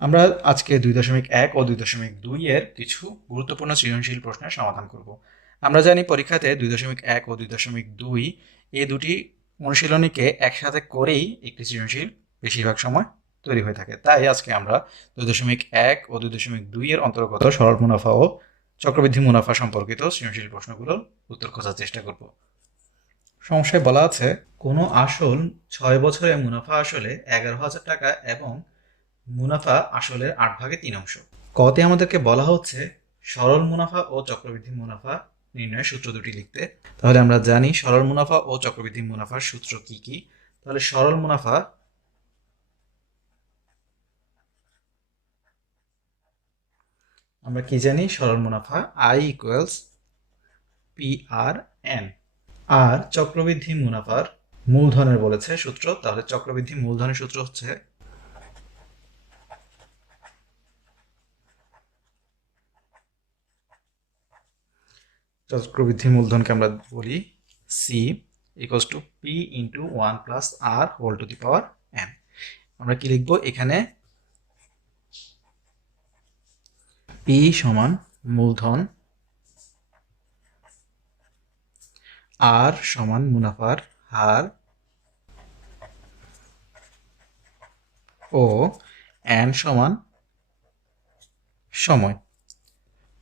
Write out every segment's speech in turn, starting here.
আমরা আজকে 2.1 ও 2.2 এর কিছু গুরুত্বপূর্ণ সৃজনশীল প্রশ্নের সমাধান করব। আমরা জানি পরীক্ষাতে 2.1 ও 2.2 এই দুটি অনুশীলনীকে একসাথে করেই একটি সৃজনশীল বেশিরভাগ সময় তৈরি হয়ে থাকে। তাই আজকে আমরা 2.1 ও 2.2 এর অন্তর্গত সরল মুনাফা ও চক্রবৃদ্ধি মুনাফা সম্পর্কিত সৃজনশীল প্রশ্নগুলোর উত্তর খোঁজার চেষ্টা করব। সমস্যায় বলা আছে কোনো আসল 6 বছরে মুনাফা আসলে 11,000 টাকা এবং মুনাফা আসলের 8/3 কতে আমাদেরকে বলা হচ্ছে সরল মুনাফা ও চক্রবৃদ্ধি মুনাফা নির্ণয়ের সূত্র দুটি লিখতে। তাহলে আমরা জানি সরল মুনাফা ও চক্রবৃদ্ধি মুনাফার সূত্র কি কি। তাহলে সরল মুনাফা আমরা কি জানি? সরল মুনাফা I = PRN। আর চক্রবৃদ্ধি মুনাফার মূলধনের বলেছে সূত্র। তাহলে চক্রবৃদ্ধি মূলধনের সূত্র হচ্ছে চক্রবৃদ্ধি মূলধনকে আমরা বলি C = P × 1 + R⁴ আমরা কি লিখবো এখানে? P সমান মূলধন, R সমান মুনাফার হার ও N সমান সময়।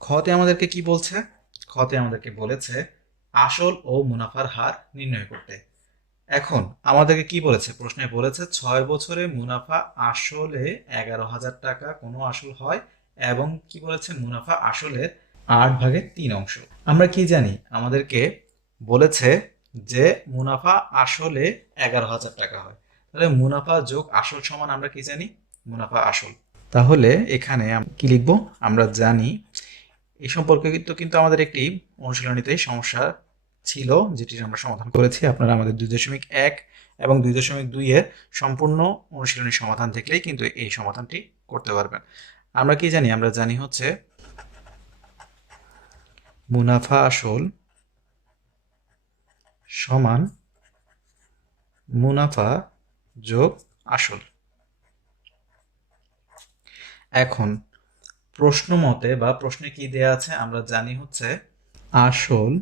খতে আমাদেরকে কি বলছে? খতে আমাদেরকে বলেছে আসল ও মুনাফার হার নির্ণয় করতে। এখন আমাদেরকে কি বলেছে? প্রশ্নে বলেছে 6 বছরে মুনাফা আসলে 11,000 টাকা কোনো আসল হয় এবং কি বলেছে? মুনাফা আসলের 8/3। আমরা কি জানি? আমাদেরকে বলেছে যে মুনাফা আসলে 11,000 টাকা হয়। তাহলে মুনাফা যোগ আসল সমান আমরা কি জানি? মুনাফা আসল। তাহলে এখানে কি লিখবো? আমরা জানি এই সম্পর্কে কিন্তু আমাদের একটি অনুশীলনীতে সমস্যা ছিল যেটি আমরা সমাধান করেছি। আপনারা আমাদের 2.1 এবং 2.2 এর সম্পূর্ণ অনুশীলনী সমাধান দেখলেই কিন্তু এই সমাধানটি করতে পারবেন। আমরা কি জানি? আমরা জানি হচ্ছে মুনাফা আসল সমান মুনাফা যোগ আসল। এখন প্রশ্ন মতে বা প্রশ্নে কি দেয়া আছে আমরা জানি হচ্ছে আসল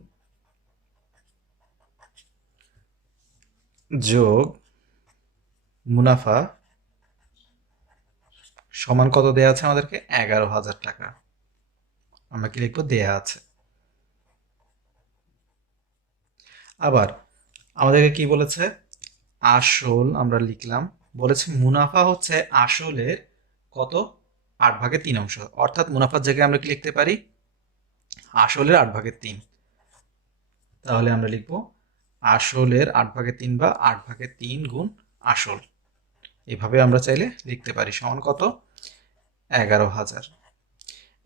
যোগ মুনাফা সমান কত দেয়া আছে আমাদেরকে? 11,000 টাকা। আমরা কি লিখবো? দেয়া আছে। আবার আমাদেরকে কি বলেছে? আসল আমরা লিখলাম, বলেছে মুনাফা হচ্ছে আসলের কত? 8/3। অর্থাৎ মুনাফার জায়গায় আমরা কি লিখতে পারি? আসলের 8/3। তাহলে আমরা লিখবো আসলের 8/3 বা 8/3 গুণ আসল। এভাবে আমরা চাইলে লিখতে পারি। সমান কত? 11,000।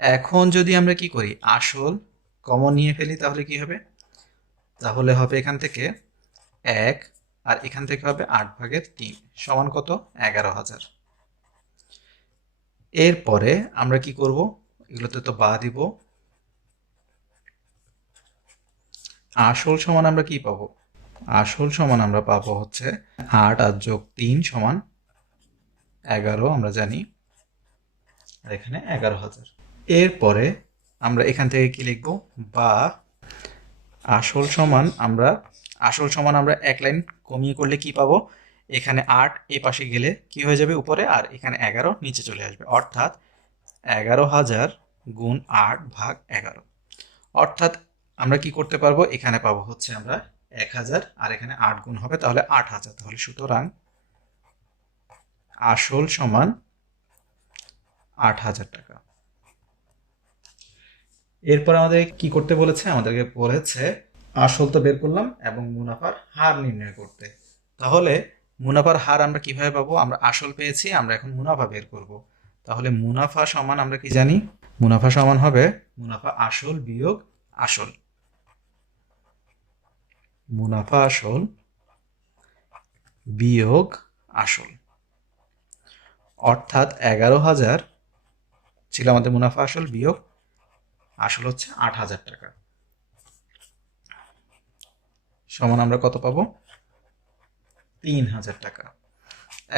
এখন যদি আমরা কি করি? আসল কমন নিয়ে ফেলি তাহলে কি হবে? তাহলে হবে এখান থেকে 1 আর এখান থেকে হবে 8/3 সমান কত? 11,000। এরপরে আমরা কি করব? এগুলোতে তো বা দিব। আসল সমান আমরা কি পাবো? আসল সমান আমরা পাবো হচ্ছে 8 আর যোগ 3 সমান 11 আমরা জানি, আর এখানে 11,000। এরপরে আমরা এখান থেকে কি লিখব? বা আসল সমান আমরা এক লাইন কমিয়ে করলে কি পাবো? এখানে 8 এ পাশে গেলে কি হয়ে যাবে? উপরে, আর এখানে 11 নিচে চলে আসবে। অর্থাৎ 11,000 গুণ 8/11। অর্থাৎ আমরা কি করতে পারবো? এখানে পাবো হচ্ছে আমরা 1,000 আর এখানে 8 গুণ হবে তাহলে 8,000। তাহলে সুতরাং আসল সমান 8,000 টাকা। এরপর আমাদের কি করতে বলেছে? আমাদেরকে বলেছে আসল তো বের করলাম এবং মুনাফার হার নির্ণয় করতে। তাহলে মুনাফার হার আমরা কিভাবে পাবো? আমরা আসল পেয়েছি, আমরা এখন মুনাফা বের করব। তাহলে মুনাফা সমান আমরা কি জানি? মুনাফা সমান হবে মুনাফা আসল বিয়োগ আসল। মুনাফা আসল বিয়োগ আসল। অর্থাৎ 11,000 ছিল আমাদের মুনাফা আসল, বিয়োগ আসল হচ্ছে 8,000 টাকা। সমান আমরা কত পাবো? 3,000 টাকা।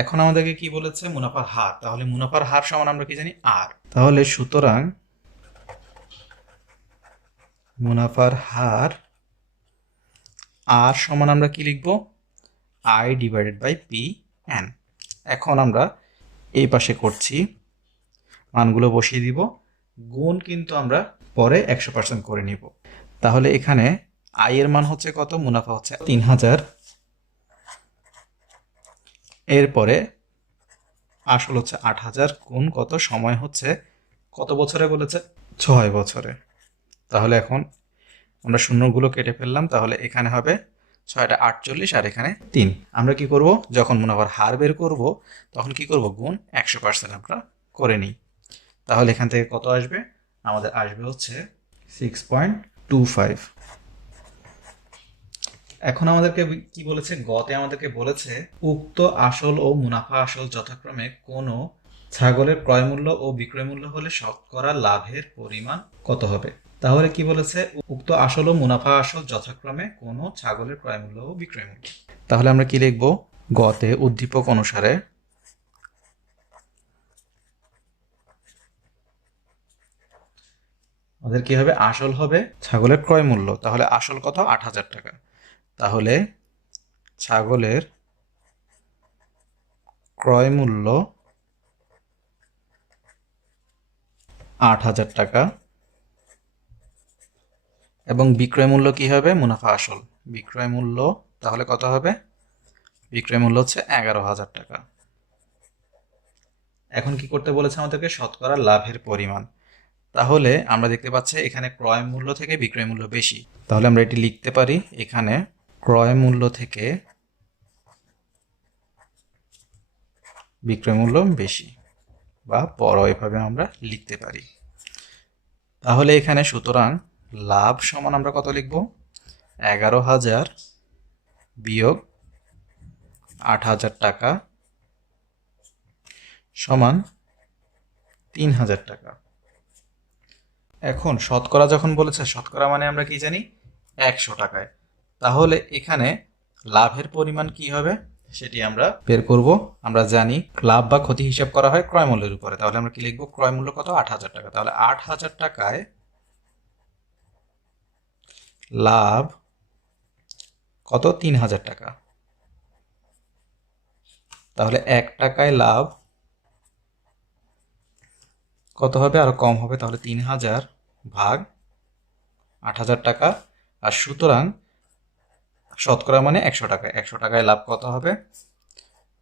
এখন আমাদেরকে কি বলেছে মুনাফার হার, তাহলে মুনাফার হার সমান আমরা কি জানি আর, তাহলে সুতরাং মুনাফার হার আর সমান আমরা কি লিখব I divided by P N. এখন আমরা এই পাশে করছি, মানগুলো বসিয়ে দিব, গুণ কিন্তু আমরা পরে 100% করে নিব। তাহলে এখানে আই এর মান হচ্ছে কত, মুনাফা হচ্ছে 3000, এরপরে আসল হচ্ছে 8000 গুণ কত, সময় হচ্ছে কত বছরে বলেছে 6 বছরে। তাহলে এখন আমরা শূন্যগুলো কেটে ফেললাম, তাহলে এখানে হবে 6টা 48 আর এখানে 3। আমরা কি করব, যখন মুনাফার হার বের করব তখন কি করব, গুণ 100% আমরা করে নিই। তাহলে এখান থেকে কত আসবে, আমাদের আসবে হচ্ছে 6.25। এখন আমাদেরকে কি বলেছে, গতে আমাদেরকে বলেছে উক্ত আসল ও মুনাফা আসল যথাক্রমে কোনো ছাগলের ক্রয় মূল্য ও বিক্রয় মূল্য হলে শতকরা লাভের পরিমাণ কত হবে। তাহলে কি বলেছে, উক্ত আসল ও মুনাফা আসল যথাক্রমে কোনো ছাগলের ক্রয় মূল্য ও বিক্রয় মূল্য। তাহলে আমরা কি লিখব, গতে উদ্দীপক অনুসারে আমাদের কি হবে, আসল হবে ছাগলের ক্রয় মূল্য, তাহলে আসল কত 8000 টাকা, তাহলে ছাগলের ক্রয় মূল্য 8000 টাকা এবং বিক্রয় মূল্য কি হবে, মুনাফা আসল বিক্রয় মূল্য, তাহলে কত হবে, বিক্রয় মূল্য হচ্ছে 11000 টাকা। এখন কি করতে বলেছে আমাদেরকে, শতকরা লাভের পরিমাণ। তাহলে আমরা দেখতে পাচ্ছি এখানে ক্রয় মূল্য থেকে বিক্রয় মূল্য বেশি, তাহলে আমরা এটি লিখতে পারি, এখানে ক্রয় মূল্য থেকে বিক্রয় মূল্য বেশি বা বড়, এভাবে আমরা লিখতে পারি। তাহলে এখানে সুতরাং লাভ সমান আমরা কত লিখব, 11000 বিয়োগ 8000 টাকা সমান 3000 টাকা। এখন শতকরা যখন বলেছে, শতকরা মানে আমরা কি জানি 100 টাকায়, তাহলে এখানে লাভের পরিমাণ কি হবে সেটি আমরা বের করব। আমরা জানি লাভ বা ক্ষতি হিসাব করা হয় ক্রয় মূল্যের উপরে, তাহলে আমরা কি লিখব, ক্রয় মূল্য কত 8000 টাকা, তাহলে 8000 টাকায় লাভ কত 3000 টাকা, তাহলে 1 টাকায় লাভ কত হবে, আরো কম হবে, তাহলে 3000 ভাগ 8000 টাকা। আর সুতরাং শতকরা মানে 100 টাকা, 100 টাকায় লাভ কত হবে,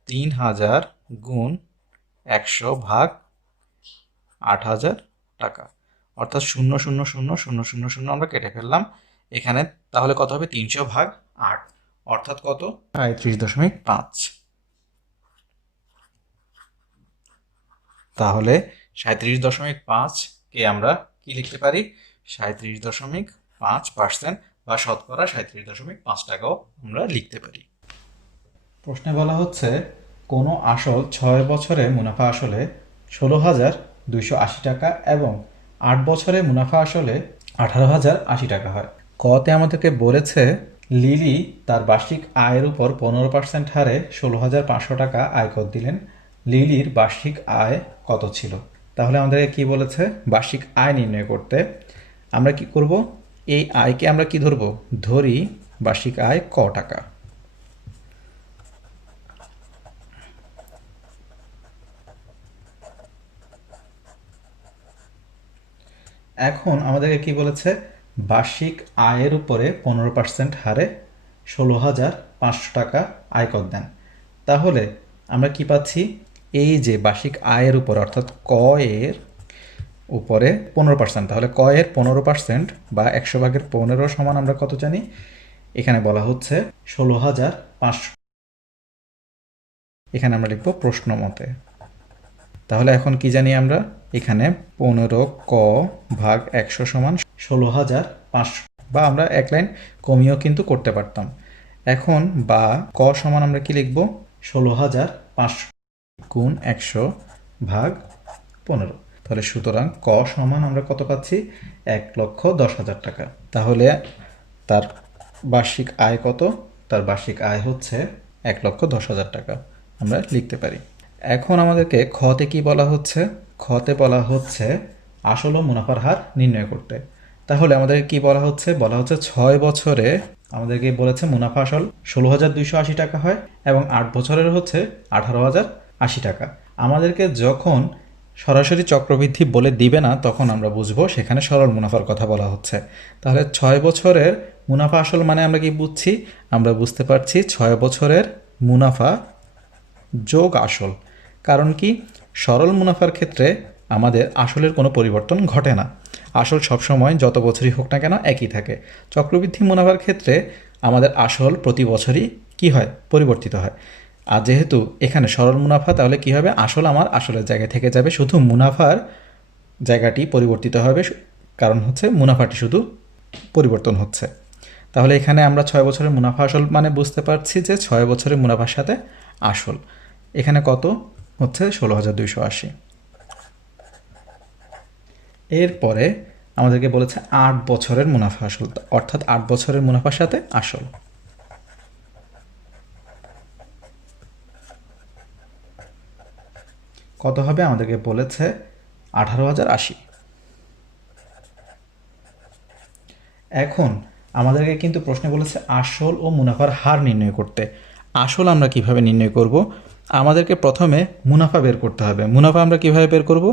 3000 গুণ 100 ভাগ 8000 টাকা, অর্থাৎ 0,000,000,000 আমরা কেটে ফেললাম এখানে, তাহলে কত হবে 300 ভাগ 8, অর্থাৎ কত 37.5। তাহলে 37.5 কে আমরা কি লিখতে পারি, 37.5% বা শতকরা 37.5 টাকাও আমরা লিখতে পারি। প্রশ্নে বলা হচ্ছে কোনো আসল 6 বছরে মুনাফা আসলে 16,280 টাকা এবং 8 বছরে মুনাফা আসলে 18,080 টাকা হয়। কতে আমাদেরকে বলেছে লিলি তার বার্ষিক আয়ের উপর 15% হারে 16,500 টাকা আয়কর দিলেন, লিলির বার্ষিক আয় কত ছিল। তাহলে আমাদেরকে কি বলেছে, বার্ষিক আয় নির্ণয় করতে আমরা কি করব, এই আয়কে আমরা কি ধরব, ধরি বার্ষিক আয় ক টাকা। এখন আমাদেরকে কি বলেছে, বার্ষিক আয়ের উপরে 15% হারে 16,500 টাকা আয়কর দেন। তাহলে আমরা কি পাচ্ছি, এই যে বার্ষিক আয়ের উপর অর্থাৎ ক এর উপরে 15%, তাহলে ক এর 15% বা 100 ভাগের 15 সমান আমরা কত জানি, এখানে বলা হচ্ছে 16,500, এখানে আমরা লিখব প্রশ্ন মতে। তাহলে এখন কি জানি আমরা, এখানে 15 ক ভাগ 100 সমান 16,500, বা আমরা এক লাইন কমিয়েও কিন্তু করতে পারতাম। এখন বা ক সমান আমরা কি লিখব, 16,500 গুণ 100 ভাগ 15, তাহলে সুতরাং ক সমান আমরা কত পাচ্ছি, 1,10,000 টাকা। তাহলে তার বার্ষিক আয় কত, তার বার্ষিক আয় হচ্ছে 1,10,000 টাকা। আমরা লিখতে পারি। এখন আমাদেরকে খতে কি বলা হচ্ছে? খতে বলা হচ্ছে আসল ও মুনাফার হার নির্ণয় করতে। তাহলে আমাদেরকে কি বলা হচ্ছে? বলা হচ্ছে 6 বছরে আমাদেরকে বলেছে মুনাফা আসল 16,280 টাকা হয় এবং 8 বছরের হচ্ছে 18,080 টাকা। আমাদেরকে যখন সরাসরি চক্রবৃদ্ধি বলে দিবে না তখন আমরা বুঝবো সেখানে সরল মুনাফার কথা বলা হচ্ছে। তাহলে 6 বছরের মুনাফা আসল মানে আমরা কি বুঝছি? আমরা বুঝতে পারছি 6 বছরের মুনাফা যোগ আসল। কারণ কি? সরল মুনাফার ক্ষেত্রে আমাদের আসলের কোনো পরিবর্তন ঘটে না, আসল সবসময় যত বছরই হোক না কেন একই থাকে। চক্রবৃদ্ধি মুনাফার ক্ষেত্রে আমাদের আসল প্রতি বছরই কি হয়? পরিবর্তিত হয়। আর যেহেতু এখানে সরল মুনাফা, তাহলে কি হবে? আসল আমার আসলের জায়গায় থেকে যাবে, শুধু মুনাফার জায়গাটি পরিবর্তিত হবে, কারণ হচ্ছে মুনাফাটি শুধু পরিবর্তন হচ্ছে। তাহলে এখানে আমরা 6 বছরের মুনাফা আসল মানে বুঝতে পারছি যে 6 বছরের মুনাফার সাথে আসল। এখানে কত হচ্ছে? 16,280। এরপরে আমাদেরকে বলেছে 8 বছরের মুনাফা আসল, অর্থাৎ 8 বছরের মুনাফার সাথে আসল। কত হবে? আমাদেরকে বলেছে 18,080। এখন আমাদেরকে কিন্তু প্রশ্নে বলেছে আসল ও মুনাফার হার নির্ণয় করতে। আসল আমরা কিভাবে নির্ণয় করব? আমাদেরকে প্রথমে মুনাফা বের করতে হবে। মুনাফা আমরা কিভাবে বের করব?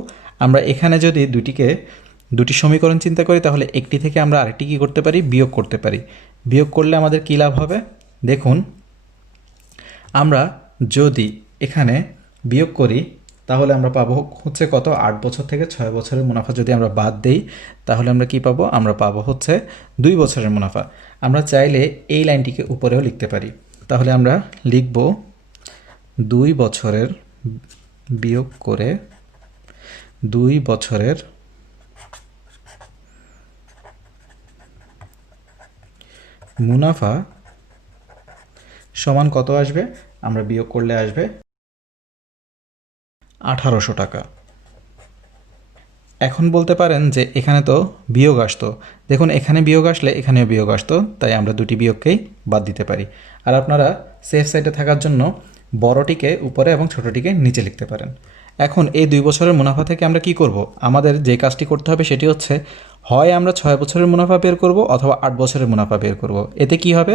আমরা এখানে যদি দুটি সমীকরণ চিন্তা করি, তাহলে একটি থেকে আমরা আরেকটি কী করতে পারি? বিয়োগ করতে পারি। বিয়োগ করলে আমাদের কী লাভ হবে? দেখুন, আমরা যদি এখানে বিয়োগ করি তাহলে আমরা পাবো হচ্ছে কত? 8 বছর থেকে 6 বছরের মুনাফা যদি আমরা বাদ দেই তাহলে আমরা কি পাবো? আমরা পাবো হচ্ছে 2 বছরের মুনাফা। আমরা চাইলে এই লাইনটিকে উপরেও লিখতে পারি। তাহলে আমরা লিখব 2 বছরের বিয়োগ করে 2 বছরের মুনাফা সমান কত আসবে? আমরা বিয়োগ করলে আসবে 1800 টাকা। এখন বলতে পারেন যে এখানে তো বিয়োগ আসতো। দেখুন, এখানে বিয়োগ আসলে এখানেও বিয়োগ আসতো, তাই আমরা দুটি বিয়োগকেই বাদ দিতে পারি। আর আপনারা সেফ সাইডে থাকার জন্য বড়টিকে উপরে এবং ছোটটিকে নিচে লিখতে পারেন। এখন এই 2 বছরের মুনাফা থেকে আমরা কি করব? আমাদের যে কাজটি করতে হবে সেটি হচ্ছে, হয় আমরা 6 বছরের মুনাফা বের করব অথবা 8 বছরের মুনাফা বের করব। এতে কি হবে?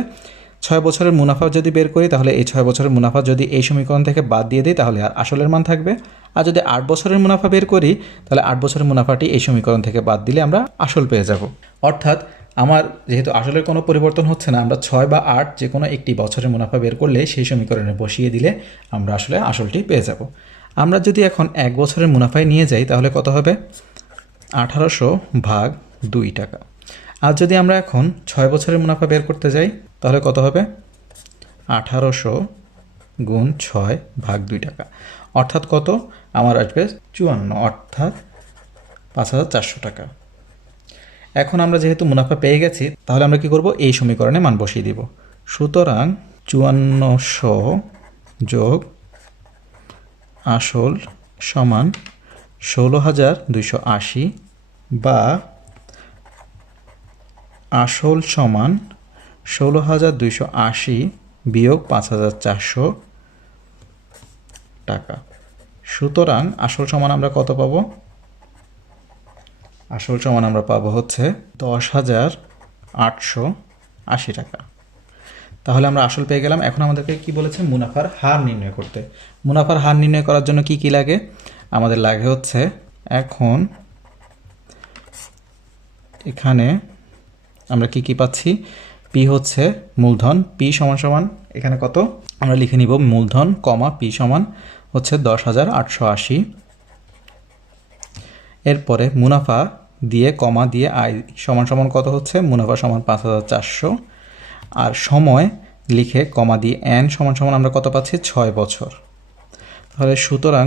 6 বছরের মুনাফা যদি বের করি তাহলে এই 6 বছরের মুনাফা যদি এই সমীকরণ থেকে বাদ দিয়ে দিই তাহলে আর আসলের মান থাকবে। আর যদি 8 বছরের মুনাফা বের করি তাহলে 8 বছরের মুনাফাটি এই সমীকরণ থেকে বাদ দিলে আমরা আসল পেয়ে যাব। অর্থাৎ আমার যেহেতু আসলের কোনো পরিবর্তন হচ্ছে না, আমরা 6 বা 8 যে কোনো একটি বছরের মুনাফা বের করলে সেই সমীকরণে বসিয়ে দিলে আমরা আসলে আসলটি পেয়ে যাব। আমরা যদি এখন 1 বছরের মুনাফায় নিয়ে যাই তাহলে কত হবে? 1800 ভাগ 2 টাকা। আর যদি আমরা এখন 6 বছরের মুনাফা বের করতে যাই তাহলে কত হবে? 1800 গুণ 6 ভাগ 2 টাকা, অর্থাৎ কত? আমার আসবে 54, অর্থাৎ 5,400 টাকা। এখন আমরা যেহেতু মুনাফা পেয়ে গেছি তাহলে আমরা কি করব? এই সমীকরণে মান বসিয়ে দিব। সুতরাং 5400 যোগ আসল সমান 16,280 বা আসল সমান 16,280 বিয়োগ 5,400 টাকা। সুতরাং আসল সমান আমরা কত পাবো? আসল সমান আমরা পাবো হচ্ছে 10,880 টাকা। তাহলে আমরা আসল পেয়ে গেলাম। এখন আমাদেরকে কি বলেছে? মুনাফার হার নির্ণয় করতে। মুনাফার হার নির্ণয় করার জন্য কি কি লাগে? আমাদের লাগে হচ্ছে, এখন এখানে আমরা কি কি পাচ্ছি? পি হচ্ছে মূলধন, পি সমান সমান এখানে কত? আমরা লিখে নিব মূলধন কমা পি সমান হচ্ছে 10,880। এরপরে মুনাফা দিয়ে কমা দিয়ে আয় সমান সমান কত হচ্ছে? মুনাফা সমান 5,400। আর সময় লিখে কমা দিয়ে এন সমান সমান আমরা কত পাচ্ছি? 6 বছর। তাহলে সুতরাং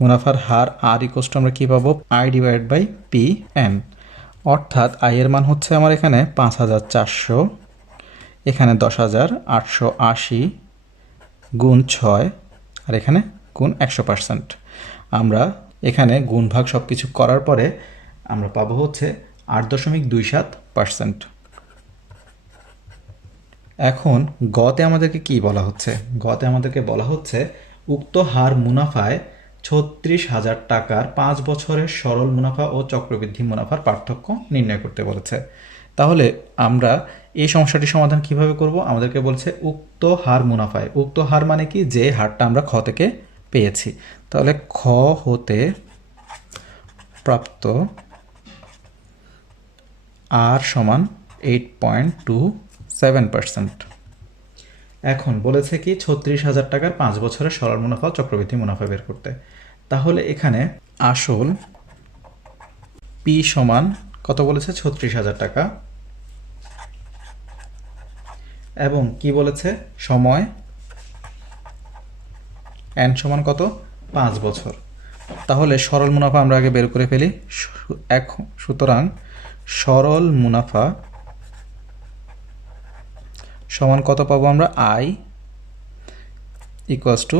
মুনাফার হার আর ইকোয়াস টু আমরা কী পাবো? I divide by P N, অর্থাৎ আই এর মান হচ্ছে আমার এখানে 5,400, এখানে 10,880 গুণ 6 আর এখানে গুণ 100%। আমরা এখানে গুণ ভাগ সব কিছু করার পরে আমরা পাবো হচ্ছে 8.27%। এখন গতে আমাদেরকে কি বলা হচ্ছে? গতে আমাদেরকে বলা হচ্ছে উক্ত হার মুনাফায় ৩৬,০০০ টাকার ৫ বছরের সরল মুনাফা ও চক্রবৃদ্ধি মুনাফার পার্থক্য নির্ণয় করতে বলেছে। তাহলে আমরা এই সমস্যাটি সমাধান কিভাবে করব? আমাদেরকে বলছে উক্ত হার মুনাফায়। উক্ত হার মানে কি? যে হারটা আমরা খ থেকে পেয়েছি। তাহলে খ হতে প্রাপ্ত আর সমান 8.27%। এখন বলেছে কি ৩৬,০০০ টাকার ৫ বছরের সরল মুনাফা চক্রবৃদ্ধি মুনাফা বের করতে। তাহলে এখানে আসল পি সমান কত বলেছে? ৩৬,০০০ টাকা, এবং কি বলেছে? সময় এন সমান কত? ৫ বছর। তাহলে সরল মুনাফা আমরা আগে বের করে ফেলি। সুতরাং সরল মুনাফা সমান কত পাবো আমরা? I equals to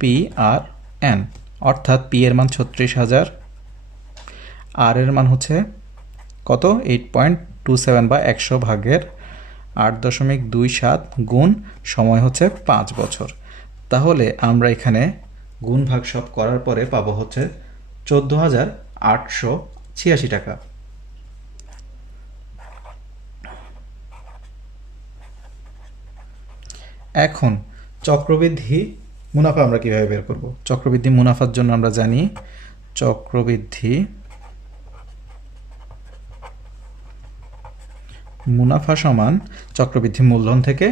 P R N, অর্থাৎ পি এর মান ৩৬,০০০, আর এর মান হচ্ছে কত? 8.27 বা 100/8.27 গুণ সময় হচ্ছে ৫ বছর। তাহলে আমরা এখানে গুণ ভাগ সব করার পরে পাবো হচ্ছে ১৪,৮৮৬ টাকা। এখন চক্রবৃদ্ধি মুনাফা আমরা কিভাবে বের করব? চক্রবৃদ্ধি মুনাফার জন্য আমরা জানি চক্রবৃদ্ধি মুনাফা সমান চক্রবৃদ্ধি মূলধন থেকে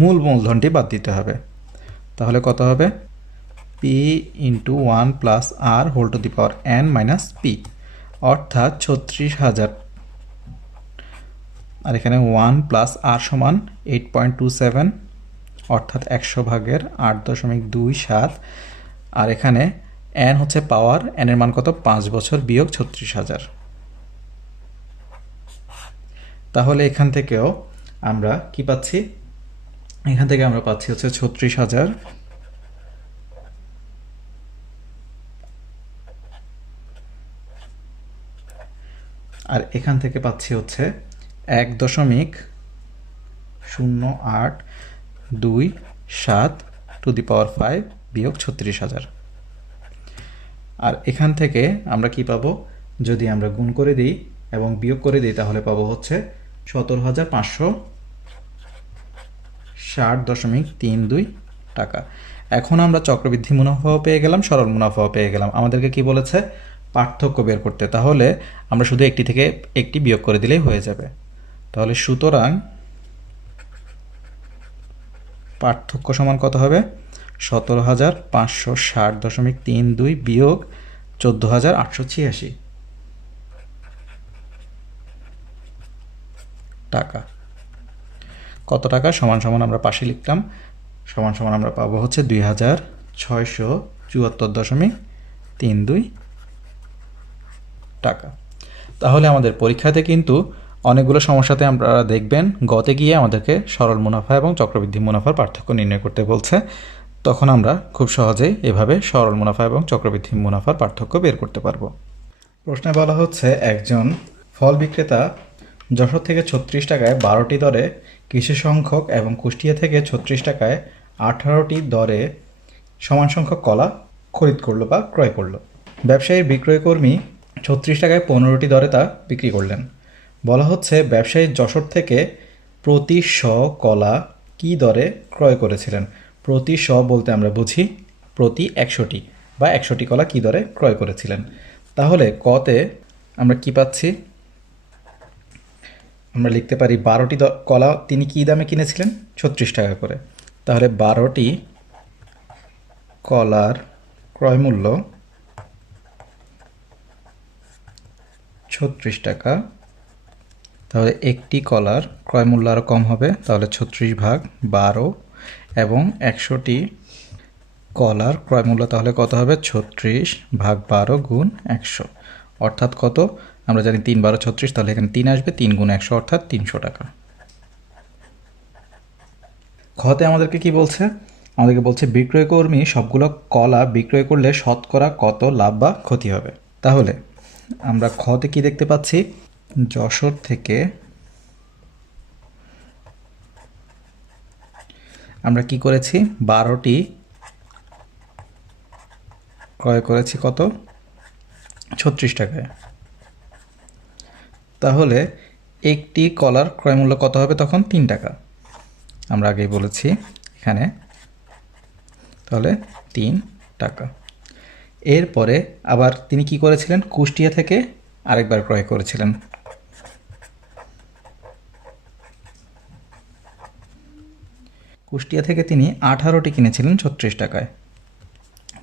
মূল মূলধনটি বাদ দিতে হবে। তাহলে কত হবে? P into 1 plus R whole to the power N minus P, অর্থাৎ ৩৬,০০০, আর এখানে 1 প্লাস আর সমান 8.27, অর্থাৎ 100/8.27, আর এখানে এন হচ্ছে পাওয়ার, এন এর মান কত? ৫ বছর বিয়োগ ৩৬,০০০। তাহলে এখান থেকেও আমরা কি পাচ্ছি? এখান থেকে আমরা পাচ্ছি হচ্ছে ৩৬,০০০, আর এখান থেকে পাচ্ছি হচ্ছে ১.০৮২৭ টু দি পাওয়ার ৫ বিয়োগ ৩৬,০০০। আর এখান থেকে আমরা কি পাবো? যদি আমরা গুণ করে দিই এবং বিয়োগ করে দিই তাহলে পাবো হচ্ছে ১৭,৫৬০.৩২ টাকা। এখন আমরা চক্রবৃদ্ধি মুনাফাও পেয়ে গেলাম, সরল মুনাফাও পেয়ে গেলাম। আমাদেরকে কি বলেছে? পার্থক্য বের করতে। তাহলে আমরা শুধু একটি থেকে একটি বিয়োগ করে দিলেই হয়ে যাবে। তাহলে সুতরাং পার্থক্য সমান কত হবে? ১৭,৫৬০.৩২ বিয়োগ ১৪,৮৮৬ টাকা। কত টাকা? সমান সমান আমরা পাশে লিখলাম, সমান সমান আমরা পাবো হচ্ছে ২,৬৭৪.৩২ টাকা। তাহলে আমাদের পরীক্ষাতে কিন্তু অনেকগুলো সমস্যাতে আপনারা দেখবেন গতে গিয়ে আমাদেরকে সরল মুনাফা এবং চক্রবৃদ্ধি মুনাফার পার্থক্য নির্ণয় করতে বলছে। তখন আমরা খুব সহজেই এভাবে সরল মুনাফা এবং চক্রবৃদ্ধি মুনাফার পার্থক্য বের করতে পারবো। প্রশ্নে বলা হচ্ছে একজন ফল বিক্রেতা যশোর থেকে ৩৬ টাকায় ১২টি দরে কৃষি সংখ্যক এবং কুষ্টিয়া থেকে ৩৬ টাকায় ১৮টি দরে সমান সংখ্যক কলা খরিদ করলো বা ক্রয় করলো। ব্যবসায়ীর বিক্রয়কর্মী ৩৬ টাকায় ১৫টি দরে তা বিক্রি করলেন। বলা হচ্ছে ব্যবসায়ী যশোর থেকে প্রতি শ কলা কী দরে ক্রয় করেছিলেন? প্রতি শ বলতে আমরা বুঝি প্রতি ১০০টি বা ১০০টি কলা কী দরে ক্রয় করেছিলেন। তাহলে কতে আমরা কি পাচ্ছি? আমরা লিখতে পারি ১২টি কলা তিনি কী দামে কিনেছিলেন? ৩৬ টাকা করে। তাহলে ১২টি কলার ক্রয় মূল্য ৩৬ টাকা। তাহলে একটি কলার ক্রয় মূল্য আরও কম হবে, তাহলে ৩৬/১২, এবং ১০০টি কলার ক্রয় মূল্য তাহলে কত হবে? ৩৬/১২ গুণ ১০০, অর্থাৎ কত? আমরা জানি ৩/১২ ৩৬, তাহলে এখানে ৩ আসবে, ৩ গুণ ১০০ অর্থাৎ ৩০০ টাকা। খতে আমাদেরকে কি বলছে? আমাদেরকে বলছে বিক্রয়কর্মী সবগুলো কলা বিক্রয় করলে শতকরা কত লাভ বা ক্ষতি হবে। তাহলে আমরা খতে কি দেখতে পাচ্ছি? যশোর থেকে আমরা কি করেছি? ১২টি ক্রয় করেছি কত? 36 টাকায়। তাহলে একটি কলার ক্রয় মূল্য কত হবে তখন? 3 টাকা। আমরা আগেই বলেছি এখানে, তাহলে 3 টাকা। এরপরে আবার তিনি কি করেছিলেন? কুষ্টিয়া থেকে আরেকবার ক্রয় করেছিলেন। কুষ্টিয়া থেকে তিনি 18টি কিনেছিলেন 36 টাকায়।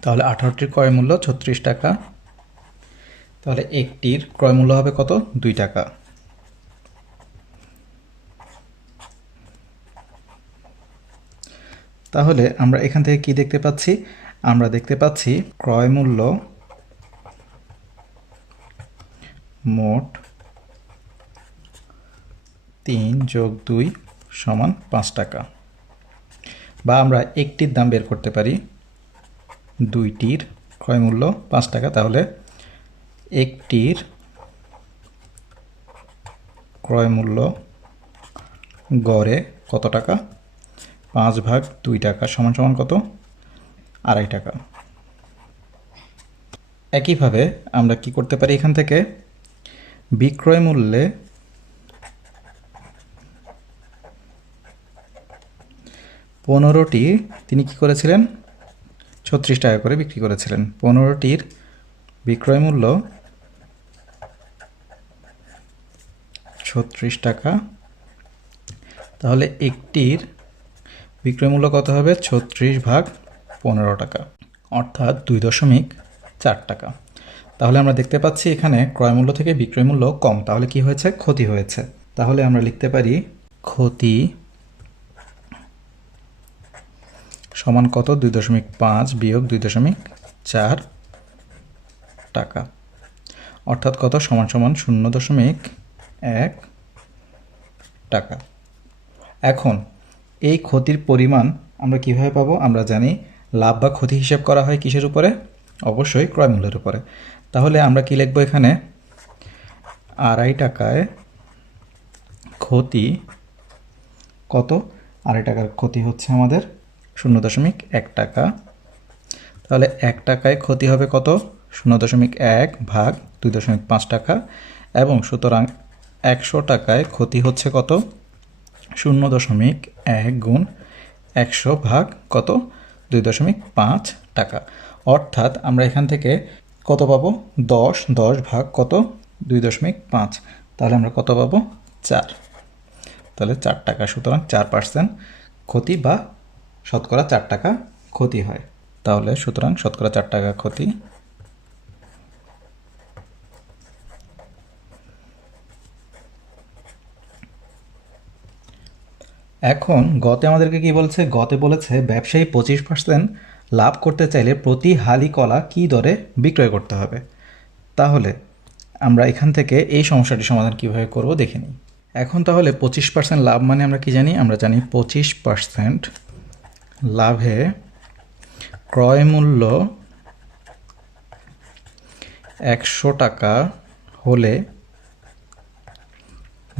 তাহলে 18টির ক্রয় মূল্য 36 টাকা। তাহলে একটির ক্রয় মূল্য হবে কত? 2 টাকা। তাহলে আমরা এখান থেকে কি দেখতে পাচ্ছি? আমরা দেখতে পাচ্ছি ক্রয় মূল্য মোট 3 যোগ 2 সমান 5 টাকা। বা আমরা একটির দাম বের করতে পারি, দুইটির ক্রয় মূল্য 5 টাকা। তাহলে একটির ক্রয় মূল্য গড়ে কত টাকা? 5/2 টাকা সমান সমান কত? 2.5 টাকা। একইভাবে আমরা কি করতে পারি? এখান থেকে বিক্রয় মূল্যে 15টি তিনি কি করেছিলেন? 36 টাকা করে বিক্রি করেছিলেন। 15টির বিক্রয় মূল্য 36 টাকা। তাহলে একটির বিক্রয় মূল্য কত হবে? 36/15 টাকা, অর্থাৎ 2.4 টাকা। তাহলে আমরা দেখতে পাচ্ছি এখানে ক্রয় মূল্য থেকে বিক্রয় মূল্য কম। তাহলে কি হয়েছে? ক্ষতি হয়েছে। তাহলে আমরা লিখতে পারি ক্ষতি সমান কত? 2.5 বিয়োগ 2.4 টাকা, অর্থাৎ কত? সমান সমান 0.1 টাকা। এখন এই ক্ষতির পরিমাণ আমরা কিভাবে পাবো? আমরা জানি লাভ বা ক্ষতি হিসাব করা হয় কিসের উপরে? অবশ্যই ক্রয় মূল্যের উপরে। তাহলে আমরা কি লিখবো এখানে? 2.5 টাকায় ক্ষতি কত? 2.5 টাকার ক্ষতি হচ্ছে আমাদের 0.1 টাকা। তাহলে 1 টাকায় ক্ষতি হবে কত? 0.1 ভাগ 2.5 টাকা। এবং সুতরাং 100 টাকায় ক্ষতি হচ্ছে কত? 0.1 গুণ 100 ভাগ কত? 2.5 টাকা। অর্থাৎ আমরা এখান থেকে কত পাবো? 10 ভাগ কত? 2.5। তাহলে আমরা কত পাবো? 4। তাহলে 4 টাকা। সুতরাং 4% ক্ষতি বা শতকরা 4 টাকা ক্ষতি হয়। তাহলে সুতরাং শতকরা 4 টাকা ক্ষতি। এখন গতে আমাদেরকে কি বলছে? গতে বলেছে ব্যবসায়ী 25% লাভ করতে চাইলে প্রতি হালি কলা কি দরে বিক্রয় করতে হবে। তাহলে আমরা এখান থেকে এই সমস্যাটি সমাধান কিভাবে করব দেখে নিই। এখন তাহলে 25% লাভ মানে আমরা কি জানি? আমরা জানি 25% লাভে ক্রয় মূল্য 100 টাকা হলে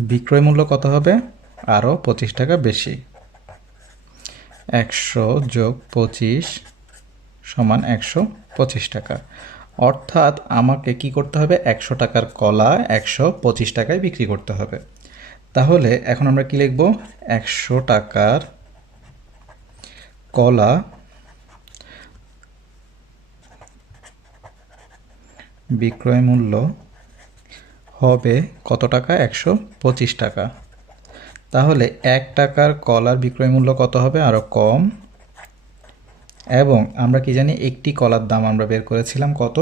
বিক্রয় মূল্য কত হবে? আরও 25 টাকা বেশি। 100 যোগ 25 সমান 125 টাকা। অর্থাৎ আমাকে কি করতে হবে? 100 টাকার কলা 125 টাকায় বিক্রি করতে হবে। তাহলে এখন আমরা কি লিখব? 100 টাকার কলা বিক্রয় মূল্য হবে কত টাকা? 125 টাকা। তাহলে 1 টাকার কলার বিক্রয় মূল্য কত হবে? আরও কম। এবং আমরা কি জানি? একটি কলার দাম আমরা বের করেছিলাম কত?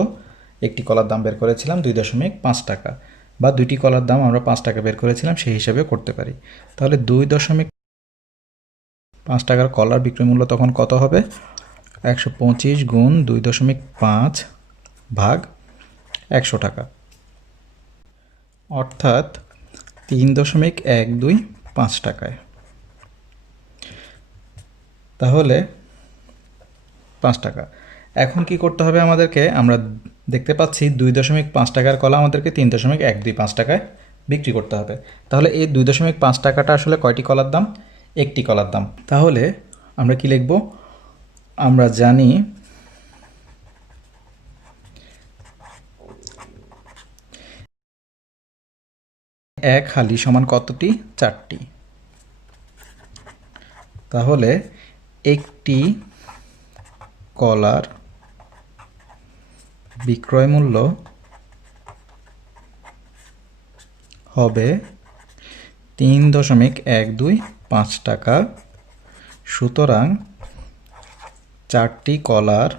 একটি কলার দাম বের করেছিলাম 2.5 টাকা, বা দুইটি কলার দাম আমরা 5 টাকা বের করেছিলাম, সেই হিসাবে করতে পারি। তাহলে 2.5 টাকার কলার বিক্রয় মূল্য তখন কত হবে? 125 গুণ 2.5 ভাগ 100 টাকা, অর্থাৎ 3.125 টাকায়। তাহলে 5 টাকা। এখন কি করতে হবে আমাদেরকে? আমরা দেখতে পাচ্ছি 2.5 টাকার কলা আমাদেরকে 3.125 টাকায় বিক্রি করতে হবে। তাহলে এই 2.5 টাকাটা আসলে কয়টি কলার দাম? একটি কলার দাম। তাহলে আমরা কি লিখব? আমরা জানি এক হালি সমান কতটি? 4টি। তাহলে একটি কলার বিক্রয় মূল্য হবে 3.125 টাকা। সুতরাং 4টি কলার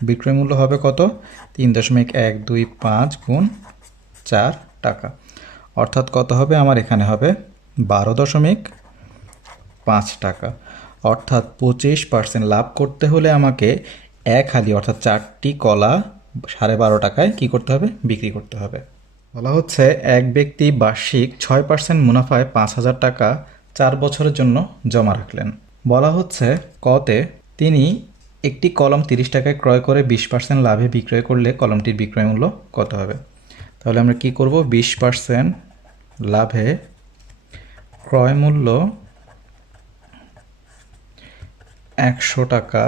বিক্রয় মূল্য হবে কত? 3.125 গুণ 4 টাকা। অর্থাৎ কত হবে? আমার এখানে হবে 12.5 টাকা। অর্থাৎ 25% লাভ করতে হলে আমাকে এক হালি অর্থাৎ 4টি কলা 12.5 টাকায় কী করতে হবে? বিক্রি করতে হবে। বলা হচ্ছে এক ব্যক্তি বার্ষিক 6% মুনাফায় 5,000 টাকা 4 বছরের জন্য জমা রাখলেন। বলা হচ্ছে কতে তিনি একটি কলম 30 টাকায় ক্রয় করে 20% লাভে বিক্রয় করলে কলমটির বিক্রয় মূল্য কত হবে? তাহলে আমরা কি করব? 20% লাভে ক্রয় মূল্য 100 টাকা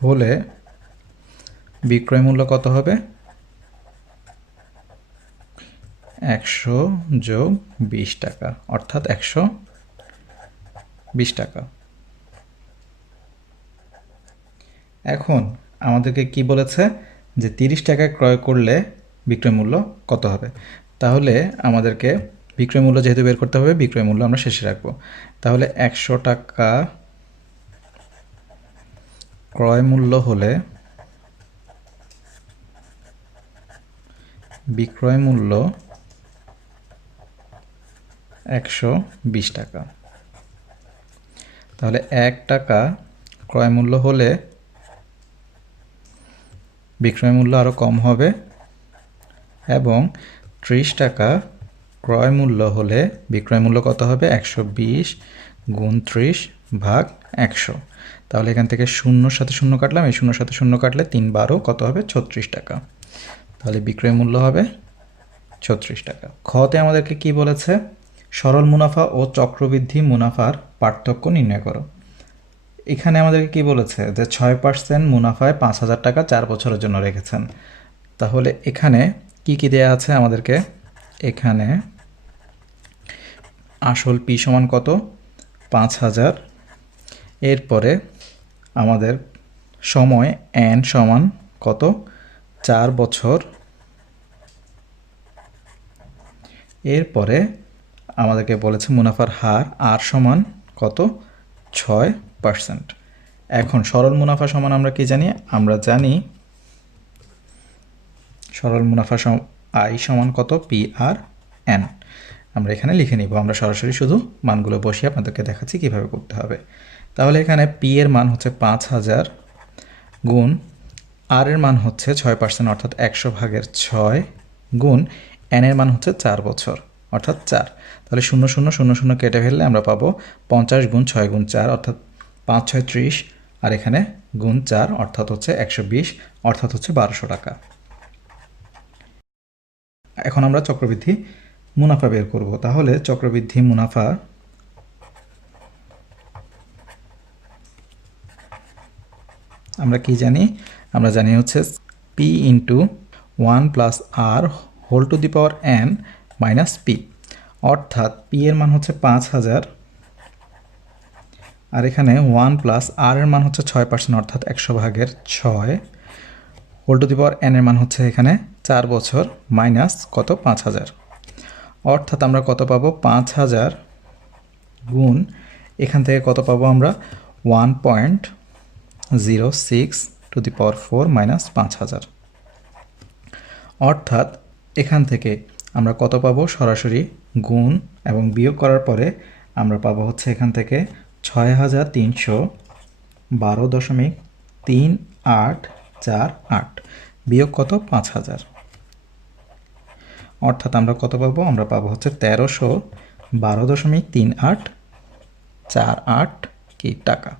হলে বিক্রয় মূল্য কত হবে? 100 যোগ 20 টাকা অর্থাৎ 120 টাকা। এখন আমাদেরকে কি বলেছে? যে 30 টাকায় ক্রয় করলে বিক্রয় মূল্য কত হবে? তাহলে আমাদেরকে বিক্রয় মূল্য যেহেতু বের করতে হবে, বিক্রয় মূল্য আমরা শেষে রাখবো। তাহলে 100 টাকা ক্রয় মূল্য হলে বিক্রয় মূল্য 120 টাকা। তাহলে 1 টাকা ক্রয় মূল্য হলে বিক্রয় মূল্য আরও কম হবে এবং 30 টাকা ক্রয় মূল্য হলে বিক্রয় মূল্য কত হবে? 120 গুণ 30 ভাগ 100। তাহলে এখান থেকে শূন্যর সাথে শূন্য কাটলাম, এই শূন্যর সাথে শূন্য কাটলে 3 12 কত হবে? 36 টাকা। তাহলে বিক্রয় মূল্য হবে 36 টাকা। খতে আমাদেরকে কি বলেছে? সরল মুনাফা ও চক্রবৃদ্ধি মুনাফার পার্থক্য নির্ণয় করো। এখানে আমাদেরকে কি বলেছে? যে 6% মুনাফায় 5,000 টাকা 4 বছরের জন্য রেখেছেন। তাহলে এখানে কি কি দেয়া আছে আমাদেরকে? এখানে আসল পি সমান কত? 5,000। এরপরে আমাদের সময় এন সমান কত? 4 বছর। এরপরে আমাদেরকে বলেছে মুনাফার হার আর সমান কত? 6%। এখন সরল মুনাফা সমান আমরা কি জানি? আমরা জানি সরল মুনাফা আই সমান কত? P R N. আমরা এখানে লিখে নিব। আমরা সরাসরি শুধু মানগুলো বসিয়ে আপনাদেরকে দেখাচ্ছি কীভাবে করতে হবে। তাহলে এখানে পি এর মান হচ্ছে 5,000 গুণ আর এর মান হচ্ছে 6% অর্থাৎ 100 ভাগের 6 গুণ এন এর মান হচ্ছে 4 বছর অর্থাৎ 4। তাহলে 0 0 0 0 কেটে ফেললে আমরা পাবো 50 গুণ 6 গুণ 4 অর্থাৎ 5 6 30 আর এখানে গুণ 4 অর্থাৎ হচ্ছে 120 অর্থাৎ হচ্ছে 1200 টাকা। এখন আমরা চক্রবৃদ্ধি মুনাফা বের করব। তাহলে চক্রবৃদ্ধি মুনাফা আমরা কি জানি? আমরা জানি হচ্ছে P into 1 plus R whole to the power N minus P. অর্থাৎ পি এর মান হচ্ছে 5,000 আর এখানে 1 প্লাস আর এর মান হচ্ছে 6% অর্থাৎ 100 ভাগের 6 whole to the power N এর মান হচ্ছে এখানে 4 বছর মাইনাস কত? 5,000। অর্থাৎ আমরা কত পাবো? 5,000 গুণ এখান থেকে কত পাবো আমরা? 1.06 টু দি পাওয়ার 4 মাইনাস 5,000। অর্থাৎ এখান থেকে আমরা কত পাবো? সরাসরি গুণ এবং বিয়োগ করার পরে আমরা পাবো হচ্ছে এখান থেকে 6,312.3848 বিয়োগ কত? 5,000। অর্থাৎ আমরা কত পাবো? আমরা পাবো হচ্ছে 1312.3848 কি টাকা।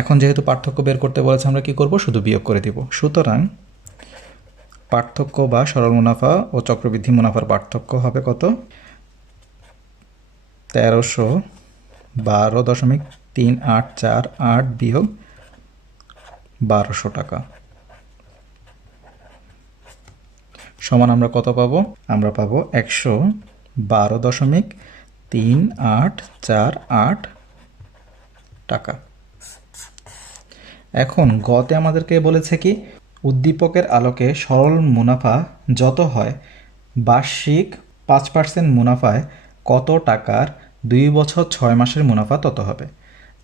এখন যেহেতু পার্থক্য বের করতে বলেছে আমরা কি করব? শুধু বিয়োগ করে দিব। সুতরাং পার্থক্য বা সরল মুনাফা ও চক্রবৃদ্ধি মুনাফার পার্থক্য হবে কত? 1312.3848 বিয়োগ 1200 টাকা। সমান আমরা কত পাবো? আমরা পাবো 112.3848 টাকা। এখন গতে আমাদেরকে বলেছে কি, উদ্দীপকের আলোকে সরল মুনাফা যত হয় বার্ষিক 5% মুনাফায় কত টাকার 2 বছর 6 মাসের মুনাফা তত হবে।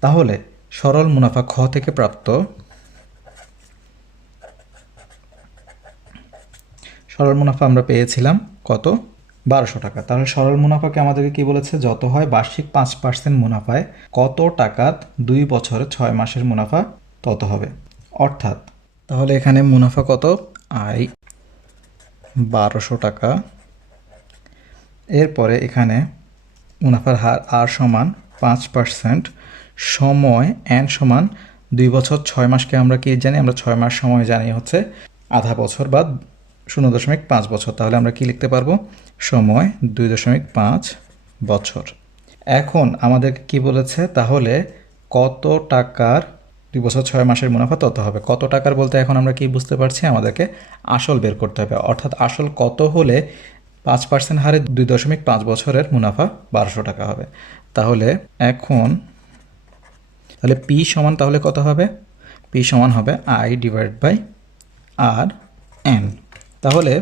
তাহলে সরল মুনাফা খ থেকে প্রাপ্ত সরল মুনাফা আমরা পেয়েছিলাম কত? 1200 টাকা। তাহলে সরল মুনাফাকে আমাদেরকে কি বলেছে? যত হয় বার্ষিক 5% মুনাফায় কত টাকা 2 বছর 6 মাসের মুনাফা তত হবে। অর্থাৎ তাহলে এখানে মুনাফা কত? আয় 1200 টাকা। এরপরে এখানে মুনাফার হার আর সমান 5%, সময় এন সমান 2 বছর 6 মাসকে আমরা কি জানি? আমরা 6 মাস সময় জানি হচ্ছে আধা বছর বা 0.5 বছর। তাহলে আমরা কি লিখতে পারবো? সময় 2.5 বছর। এখন আমাদেরকে কি বলেছে? তাহলে কত টাকার 2 বছর 6 মাসের মুনাফা তত হবে। কত টাকার বলতে এখন আমরা কি বুঝতে পারছি? আমাদেরকে আসল বের করতে হবে। অর্থাৎ আসল কত হলে 5% হারে 2.5 বছরের মুনাফা 1200 টাকা হবে। তাহলে এখন পি সমান তাহলে কত হবে? পি সমান হবে I divide by R N. তাহলে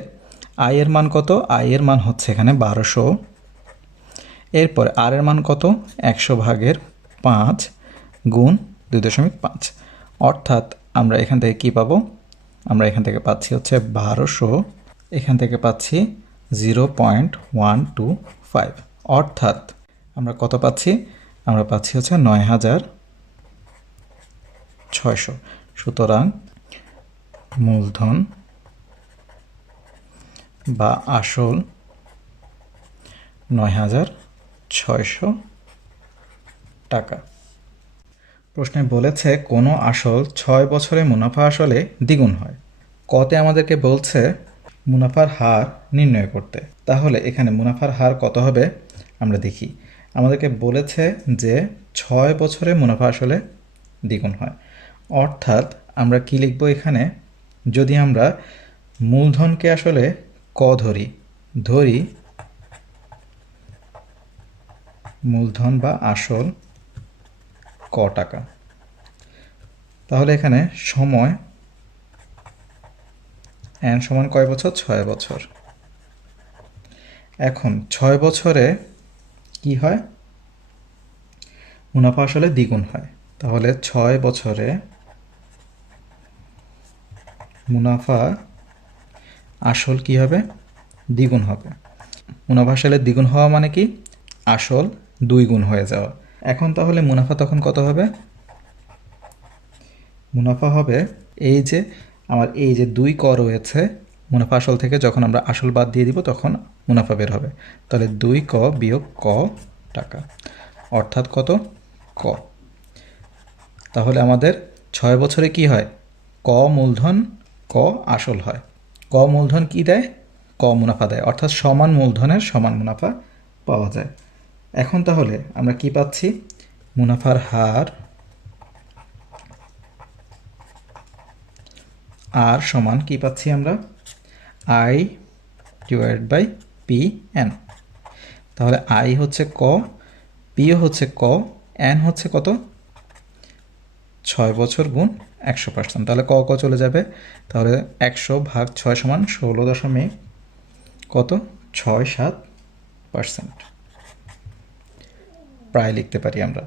আই এর মান কত? আই এর মান হচ্ছে এখানে 1200। এরপর আর এর মান কত? 100/5 গুণ 2.5। অর্থাৎ আমরা এখান থেকে কি পাবো? আমরা এখান থেকে পাচ্ছি হচ্ছে 1200, এখান থেকে পাচ্ছি 0.125। অর্থাৎ আমরা কত পাচ্ছি? আমরা পাচ্ছি হচ্ছে 9600। সুতরাং মূলধন বা আসল 9600 টাকা। প্রশ্নে বলেছে কোনো আসল 6 বছরে মুনাফা আসলে দ্বিগুণ হয়। কতে আমাদেরকে বলছে মুনাফার হার নির্ণয় করতে। তাহলে এখানে মুনাফার হার কত হবে আমরা দেখি। আমাদেরকে বলেছে যে 6 বছরে মুনাফা আসলে দ্বিগুণ হয়। অর্থাৎ আমরা কি লিখব এখানে? যদি আমরা মূলধনকে আসলে ক ধরি মূলধন বা আসল ক টাকা, তাহলে এখানে সময় এন সমান কয় বছর? 6 বছর। এখন 6 বছরে কি হয়? মুনাফা আসলে দ্বিগুণ হয়। তাহলে 6 বছরে মুনাফা আসল কি হবে? দ্বিগুণ হবে। মুনাফা আসলে দ্বিগুণ হওয়া মানে কি? আসল 2 গুণ হয়ে যাওয়া। এখন তাহলে মুনাফা তখন কত হবে? মুনাফা হবে এই যে আমার এই যে 2 ক রয়েছে মুনাফা আসল থেকে, যখন আমরা আসল বাদ দিয়ে দিব তখন মুনাফা বের হবে। তাহলে 2 ক বিয়োগ ক টাকা, অর্থাৎ কত? ক। তাহলে আমাদের 6 বছরে কি হয়? ক মূলধন ক আসল হয়। ক মূলধন কি দেয়? ক মুনাফা দেয়। অর্থাৎ সমান মূলধনের সমান মুনাফা পাওয়া যায়। এখন তাহলে আমরা কি পাচ্ছি? মুনাফার হার আর সমান কি পাচ্ছি আমরা? I divide by P N. তাহলে আই হচ্ছে ক, পিও হচ্ছে ক, এন হচ্ছে কত? 6 বছর গুণ 100%। তাহলে ক ক চলে যাবে। তাহলে 100/6 সমান 16 কত? 67%। প্রায় লিখতে পারি আমরা।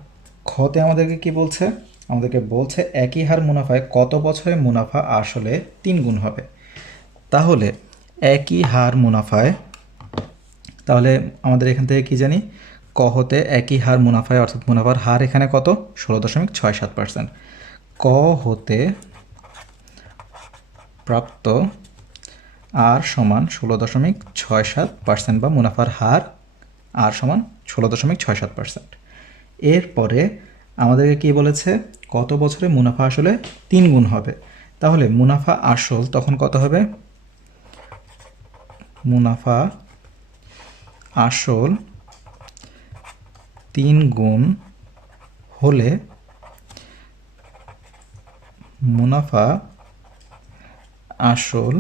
খতে আমাদেরকে কি বলছে? আমাদেরকে বলছে একই হার মুনাফায় কত বছরে মুনাফা আসলে 3 গুণ হবে। তাহলে একই হার মুনাফায়, তাহলে আমাদের এখান থেকে কি জানি? ক হতে একই হার মুনাফায়, অর্থাৎ মুনাফার হার এখানে কত? 16.67%। ক হতে প্রাপ্ত আর সমান 16.67% বা মুনাফার হার আর সমান 16.67%। এরপরে আমাদেরকে কি বলেছে? কত বছরে মুনাফা আসলে 3 গুণ হবে। তাহলে মুনাফা আসল তখন কত হবে? মুনাফা আসল 3 গুণ হলে মুনাফা আসল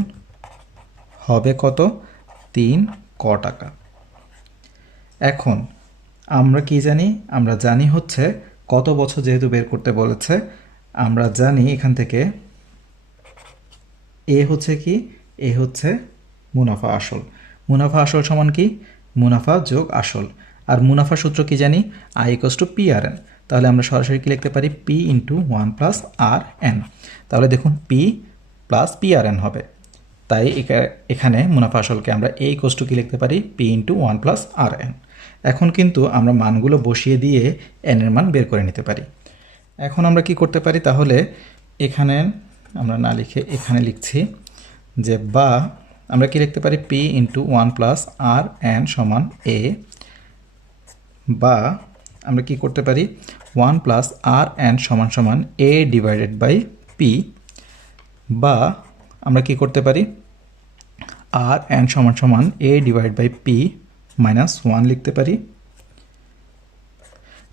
হবে কত? 3 ক টাকা। এখন আমরা কি জানি? আমরা জানি হচ্ছে কত বছর যেহেতু বের করতে বলেছে, আমরা জানি এখান থেকে এ হচ্ছে কি? এ হচ্ছে মুনাফা আসল। মুনাফা আসল সমান কি? মুনাফা যোগ আসল। আর মুনাফা সূত্র কি জানি? I equals to P R N. তাহলে আমরা সরাসরি কি লিখতে পারি? P into 1 plus R N. তাহলে দেখুন P plus P R N হবে। তাই এখানে মুনাফা আসলকে আমরা এ ইকুয়ালস টু কি লিখতে পারি? P into 1 plus R N. এখন কিন্তু আমরা মানগুলো বসিয়ে দিয়ে এন এর মান বের করে নিতে পারি। এখন আমরা কি করতে পারি? তাহলে এখানে আমরা না লিখে এখানে লিখছি যে বা আমরা কি লিখতে পারি? P into 1 plus R N সমান এ, বা আমরা কি করতে পারি? 1 প্লাস আর এন সমান সমান এ ডিভাইডেড বাই পি, বা আমরা কি করতে পারি? আর এন সমান সমান এ ডিভাইড বাই পি মাইনাস 1 লিখতে পারি।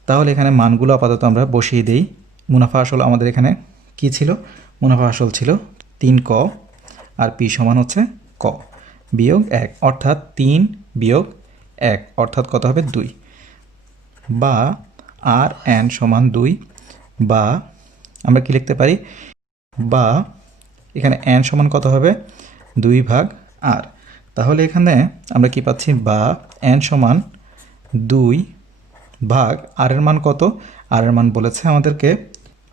তাহলে এখানে মানগুলো আপাতত আমরা বসিয়ে দিই। মুনাফা আসল আমাদের এখানে কি ছিল? মুনাফা আসল ছিল 3 ক, আর পি সমান হচ্ছে ক বিয়োগ 1, অর্থাৎ 3 বিয়োগ 1 অর্থাৎ কত হবে? 2, বা আর এন সমান 2, বা আমরা কি লিখতে পারি? বা এখানে এন সমান কত হবে? 2 ভাগ আর। তাহলে এখানে আমরা কি পাচ্ছি? বা এন সমান 2 ভাগ আর এর মান কত? আর এর মান বলেছে আমাদেরকে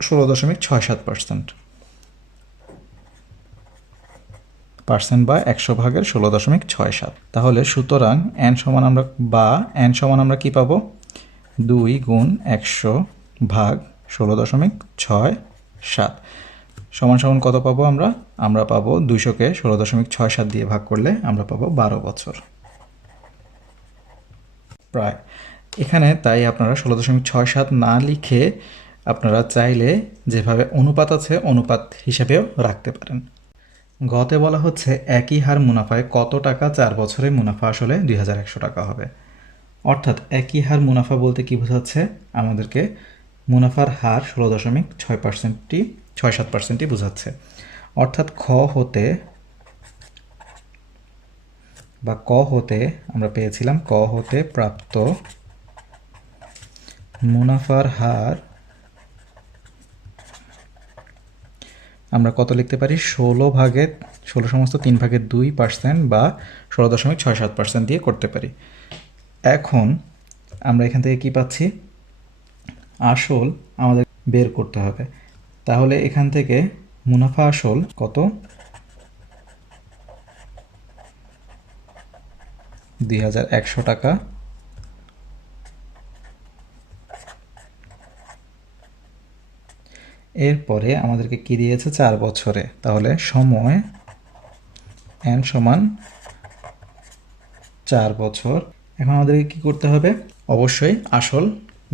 16.67%, বা 100 ভাগের 16.67। তাহলে সুতরাং এন সমান আমরা এন সমান আমরা কি পাবো? 2 গুণ 100 ভাগ 16.67 সমান সমান কত পাবো আমরা? আমরা পাবো 200কে 16.67 দিয়ে ভাগ করলে আমরা পাবো 12 বছর প্রায়। এখানে তাই আপনারা 16.67 না লিখে আপনারা চাইলে যেভাবে অনুপাত আছে অনুপাত হিসেবেও রাখতে পারেন। গতে বলা হচ্ছে একই হার মুনাফায় কত টাকা 4 বছরে মুনাফা আসলে 2100 টাকা হবে। অর্থাৎ একই হার মুনাফা বলতে কি বোঝাচ্ছে? আমাদেরকে মুনাফার হার 16.67% বোঝাচ্ছে। অর্থাৎ ক হতে আমরা পেয়েছিলাম ক হতে প্রাপ্ত মুনাফার হার আমরা কত লিখতে পারি? 16 সমস্ত 3/2% বা 16.67% দিয়ে করতে পারি। এখন আমরা এখান থেকে কি পাচ্ছি? আসল আমাদের বের করতে হবে। তাহলে এখান থেকে মুনাফা আসল কত? 2100 টাকা। এরপরে আমাদেরকে কি দিয়েছে? 4 বছরে। তাহলে সময় n সমান 4 বছর। এখন আমাদেরকে কি করতে হবে? অবশ্যই আসল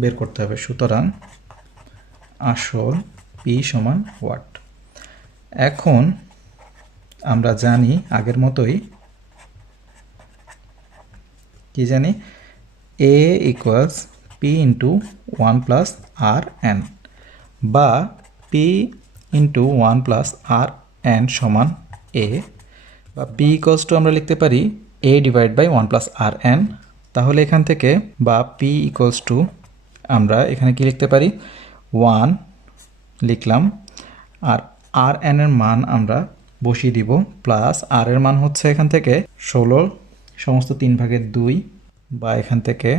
বের করতে হবে। সুতরাং আসল পি সমান ওয়াট। এখন আমরা জানি আগের মতোই কি জানি? A equals P into 1 plus R N, বা P into 1 plus R N সমান এ, বা পি ইকুয়ালস টু আমরা লিখতে পারি A divide by 1 plus R N. তাহলে এখান থেকে বা পি ইকুয়ালস টু আমরা এখানে কি লিখতে পারি? 1 লিখলাম, আর আর এন এর মান আমরা বসিয়ে দিব, প্লাস আর এর মান হচ্ছে এখান থেকে 16 সমস্ত 3/2, বা এখান থেকে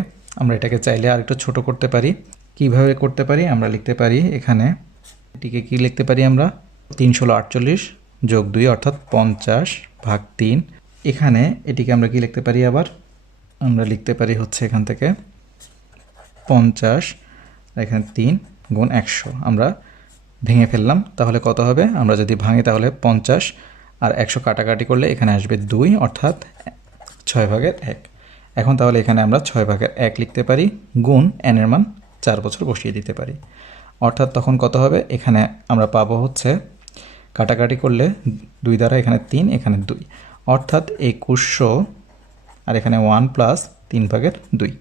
আমরা এটাকে চাইলে আর একটু ছোট করতে পারি। কিভাবে করতে পারি? আমরা লিখতে পারি এখানে এটিকে কি লিখতে পারি আমরা? 3 × 16 + 2 অর্থাৎ 50/3। এখানে এটিকে আমরা কি লিখতে পারি? আবার আমরা লিখতে পারি হচ্ছে এখান থেকে 50, এখানে 3 গুণ 100 আমরা ভেঙে ফেললাম। তাহলে কত হবে? আমরা যদি ভাঙি তাহলে 50 আর 100 কাটাকাটি করলে এখানে আসবে 2, অর্থাৎ 6/1। এখন তাহলে এখানে আমরা 6/1 লিখতে পারি, গুণ n এর মান 4 বছর বসিয়ে দিতে পারি। অর্থাৎ তখন কত হবে? এখানে আমরা পাবো হচ্ছে কাটাকাটি করলে 2 দ্বারা এখানে 3, এখানে 2, অর্থাৎ 2100, আর এখানে 1 প্লাস 3/2,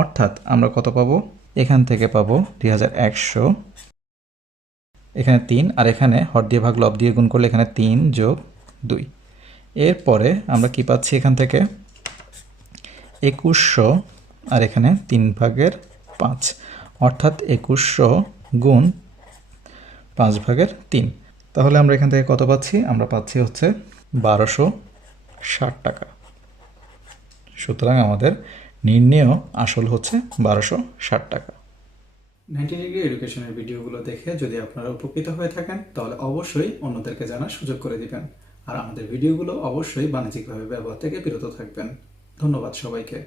অর্থাৎ আমরা কত পাবো? এখান থেকে পাবো 2100, এখানে 3, আর এখানে হর দিয়ে ভাগ লব দিয়ে গুণ করলে এখানে 3 + 2, এরপরে আমরা কি পাচ্ছি এখান থেকে? 2100 আর এখানে 3/5, অর্থাৎ 2100 গুণ 5/3। তাহলে আমরা এখান থেকে কত পাচ্ছি? আমরা পাচ্ছি হচ্ছে 1260 টাকা। সুতরাং আমাদের নির্ণেয় আসল হচ্ছে 1260 টাকা। 90 ডিগ্রি এডুকেশনের ভিডিওগুলো দেখে যদি আপনারা উপকৃত হয়ে থাকেন তাহলে অবশ্যই অন্যদেরকে জানার সুযোগ করে দিবেন। আর আমাদের ভিডিওগুলো অবশ্যই বাণিজ্যিকভাবে ব্যবহার থেকে বিরত থাকবেন। ধন্যবাদ সবাইকে।